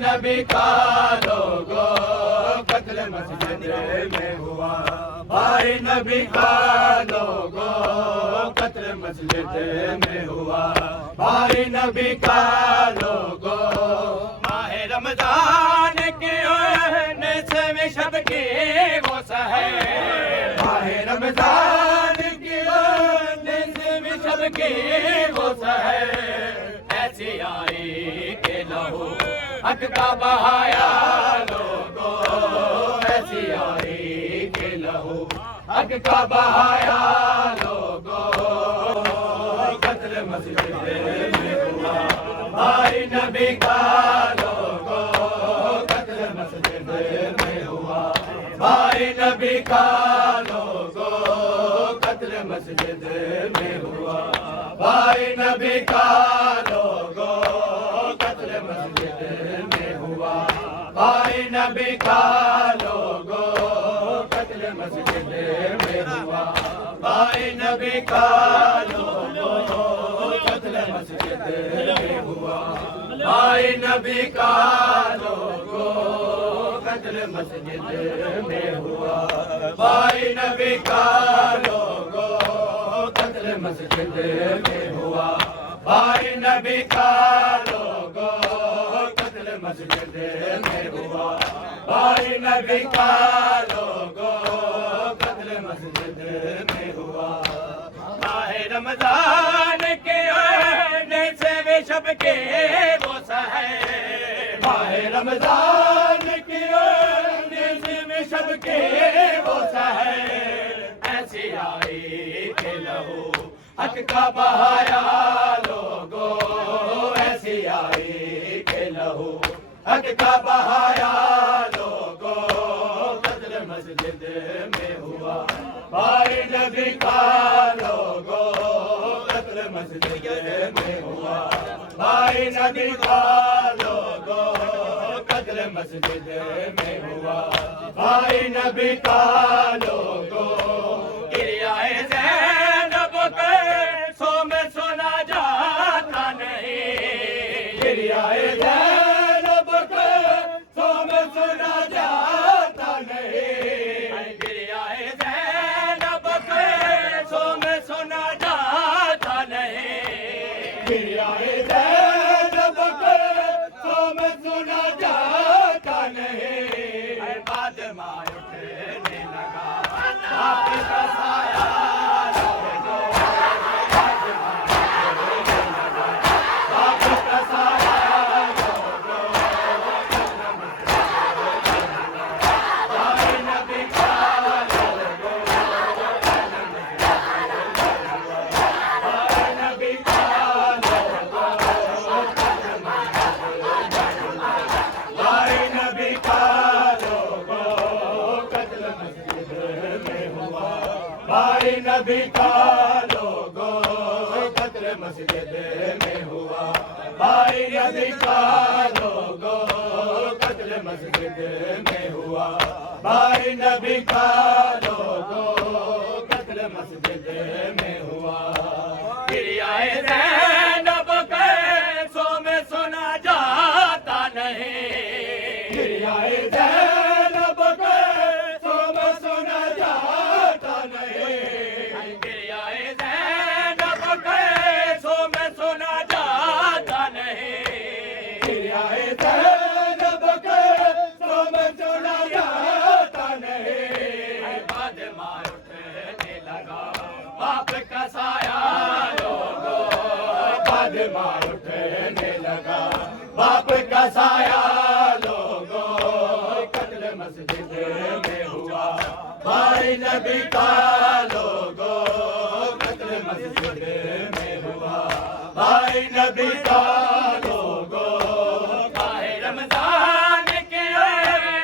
نبی کا لوگو قتل مسجد میں ہوا، بھائی نبی کا لوگو قتل مسجد میں ہوا، بھائی نبی کا لوگو ماہ رمضان کے نصف شب کی وہ سحر، ماہ رمضان کی نصف شب کی وہ سحر ایسی آئی کہ لہو حق کا بہایا لوگو، ایسی آئی کہ لہو حق کا بہایا لوگو، قتل مسجد میں ہوا، بھائی نبی کا لوگو قتل مسجد میں ہوا، بھائی نبی کا لوگو قتل مسجد میں ہوا، بھائی نبی کا لوگو قتل مسجد میں ہوا، بھائی نبی کا لوگو قتل مسجد میں ہوا، بھائی نبی کا لوگو قتل مسجد میں ہوا، بھائی نبی کا لوگو قتل مسجد میں ہوا، بھائی نبی کا لوگو قتل مسجد میں ہوا، بھائی نبی کا لوگو قتل مسجد میں ہوا، بھائی نبی کا لوگو قتل مسجد میں ہوا، ماہ رمضان کے نصف شب کے وہ سحر، ماہ رمضان کے نصف شب کے وہ سحر ایسی آئی کہ لہو حق کا بہایا لوگو ایسی آئی کہ لہو حق کا بہایا لوگو قتل مسجد میں ہوا بھائی نبی کا لوگو قتل مسجد میں ہوا بھائی نبی کا لوگو قتل مسجد میں ہوا بھائی نبی کا لوگو گریائے زینب کے سو میں سنا جاتا نہیں گریائے زینب کے سو میں سنا جاتا نہیں گریائے زینب کے سو میں سنا جاتا نہیں گریائے زینب کے سو میں سنا جاتا نہیں فاطمہ اٹھنے لگا باپ کا سایہ لوگو فاطمہ اٹھنے لگا باپ کا سایہ لوگو بھائی نبی کا لوگو بھائی نبی کا لوگو بھائی نبی کا لوگو قتل مسجد میں ہوا بھائی نبی کا لوگو قتل مسجد میں ہوا بھائی نبی کا لوگو قتل مسجد میں ہوا بھائی نبی کا لوگو قتل مسجد میں ہوا گریائے زینب کے سو میں سنا جاتا نہیں گریائے زینب کے سو میں سنا جاتا نہیں گریائے زینب کے سو میں سنا جاتا نہیں گریائے زینب کے سو میں سنا جاتا نہیں فاطمہ اٹھنے لگا باپ کا سایہ لوگو فاطمہ اٹھنے لگا باپ کا سایہ لوگو قتل مسجد میں ہوا بھائی نبی کا لوگو قتل مسجد میں ہوا بھائی نبی کا لوگو ماہ رمضان کے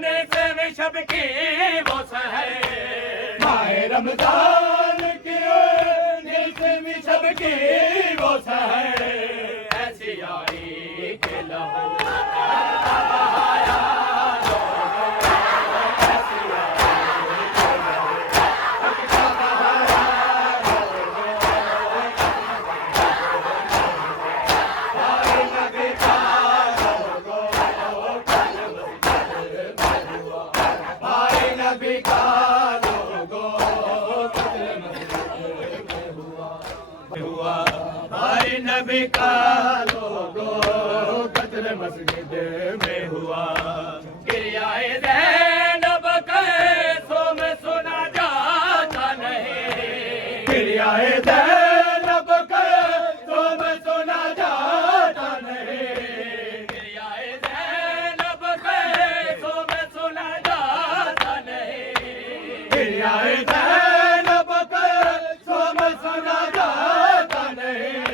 نصف شب کی وہ سحر ماہ رمضان کے نصف شب کی وہ سحر ایسی آئی کہ لہو بھائی نبی کا لوگو قتل مسجد میں ہوا بھائی نبی کا لوگو قتل مسجد میں ہوا گریائے زینب کے سو میں سنا جاتا نہیں گریائے زینب کے سو میں سنا جاتا نہیں گریائے زینب کے سو میں سنا جاتا نہیں گریائے زینب کے سو میں سنا جاتا نہیں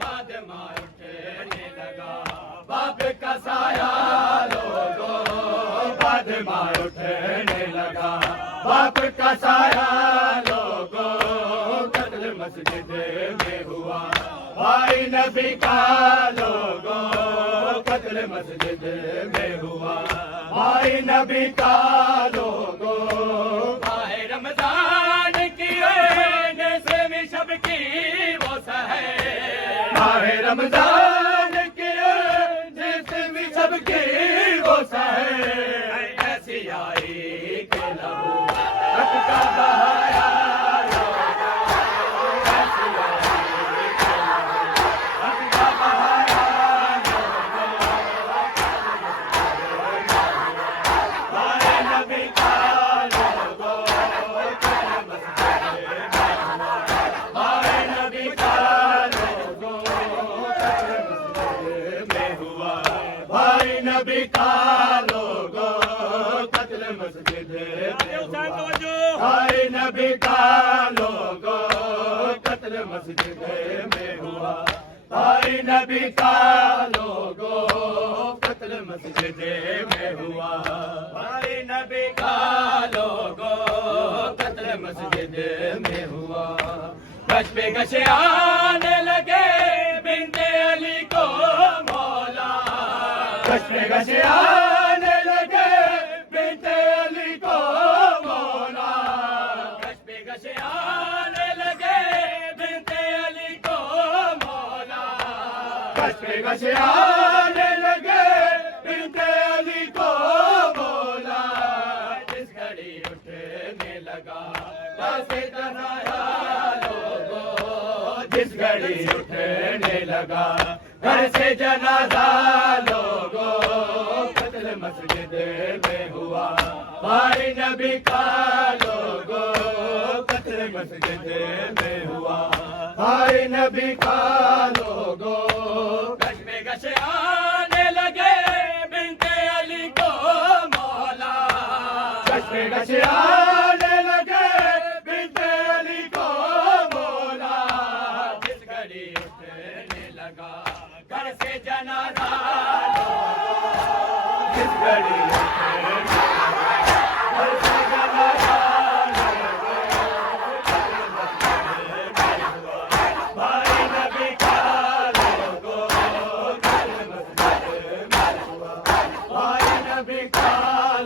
فاطمہ اٹھنے لگا باپ کا سایہ لوگو فاطمہ اٹھنے لگا باپ کا سایہ لوگو قتل مسجد میں ہوا بھائی نبی کا لوگو قتل مسجد میں ہوا بھائی نبی کا لوگو ماہ رمضان کی نصف شب کی وہ سحر ماہ رمضان کی نصف شب کی وہ سحر ایسی آئی کہ لہو حق کا بہایا ایسی آئی کہ لہو حق کا بہایا بھائی نبی کا لوگو قتل مسجد میں ہوا بھائی نبی کا لوگو قتل مسجد مسجد میں ہوا بھائی نبی کا لوگو قتل مسجد میں ہوا بھائی نبی کا لوگو قتل مسجد میں ہوا گش پہ گش آنے لگے بنت علی کو مولا گش پہ گش آنے لگے بنت علی کو مولا گش پہ گش آنے لگے بنت علی کو مولا گش پہ گش آنے لگے بنت علی کو مولا جس گھڑی اٹھنے لگا سے تنایا لوگو جس گھڑی اٹھنے لگا گھر سے جنازہ لوگو قتل مسجد میں ہوا بھائی نبی کا لوگو قتل مسجد میں ہوا بھائی نبی کا لوگو گش پہ گش آنے لگے بنت علی کو مولا گش پہ گش آنے لگے بنت علی کو مولا جس گھڑی اٹھنے لگا گھر سے جنازہ جس گھڑی اٹھنے لگا گھر سے جنازہ بھائی نبی کا لوگو قتل مسجد میں ہوا بھائی نبی کا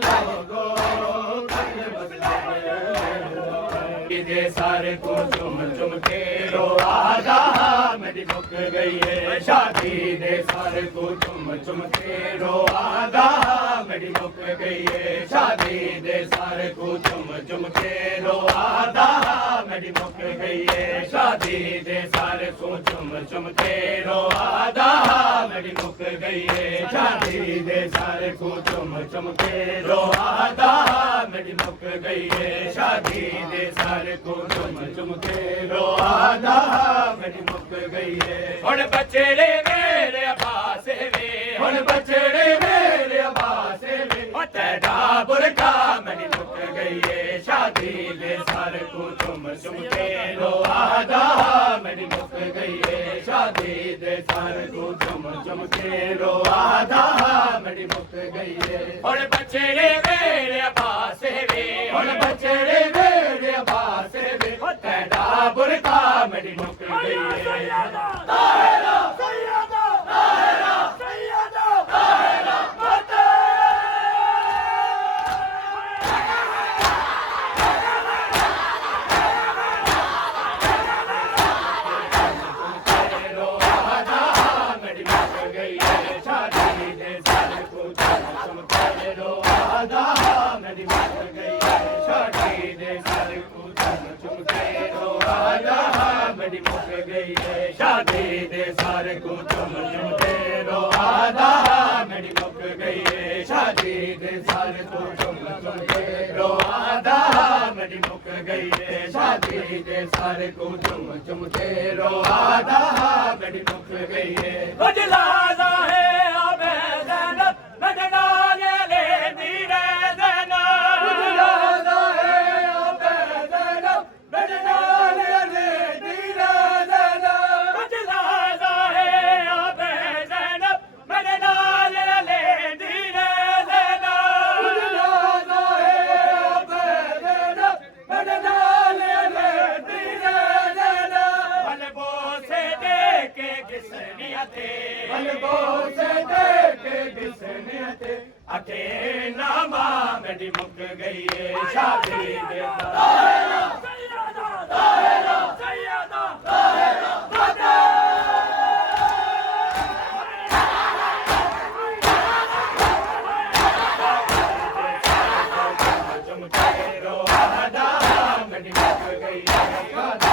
لوگو قتل مسجد میں ہوا دے سارے کو چم چم کے رو آدھا میری مک گئی ہے شادی دے سارے کو چم چم کے رو آدھا میری مک گئی ہے شادی دے سارے کو چم چم کے رو آدھا میری مک گئی ہے شادی دے سارے کو چم چم کے رو آدھا میری مک گئی ہے شادی دے سارے کو چم چم کے رو آدھا میری مک گئی ہے شادی دے سارے کو چم چم کے رو آدھا میری مک گئی ہے ہن بچڑے میرے عباس وے ہن بچڑے میرے عباس وے تیرا برکا میری مک گئی ہے شادی دے سارے کو چم چم کے رو آدھا میری مک گئی ہے شادی دے سارے کو چم چم کے رو آدھا میری مک گئی ہے ہن بچڑے میرے عباس وے ہن بچڑے میرے عباس وے تیرا برکا میری مک گئی ہے طاہرہ سیدہ طاہرہ سیدہ طاہرہ میری مک گئی ہے شادی دے سارے کو چم چم کے رو آدھا میری مک گئی ہے شادی دے سارے کو چم چم کے رو آدھا میری مک گئی ہے شادی دے سارے کو چم چم کے رو آدھا میری مک گئی ہے شادی دے سارے کو چم چم کے رو آدھا میری مک گئی ہے شادی دے سارے کو چم چم کے رو آدھا میری مک گئی ہے وجلازہ ہے اب زینب مجنانے لے دیرے زینب وجلازہ ہے اب زینب مجنانے لے دیرے زینب وجلازہ ہے اب زینب مجنانے لے دیرے زینب وجلازہ ہے اب زینب مجنانے لے دیرے زینب بلبو سے دیکھے گسنیتے بلبو سے دیکھے گسنیتے اکے نامہ میری مک گئی ہے شادی دے طاہرہ سیدہ طاہرہ سیدہ طاہرہ چم چم کے رو آدھا میری مک گئی ہے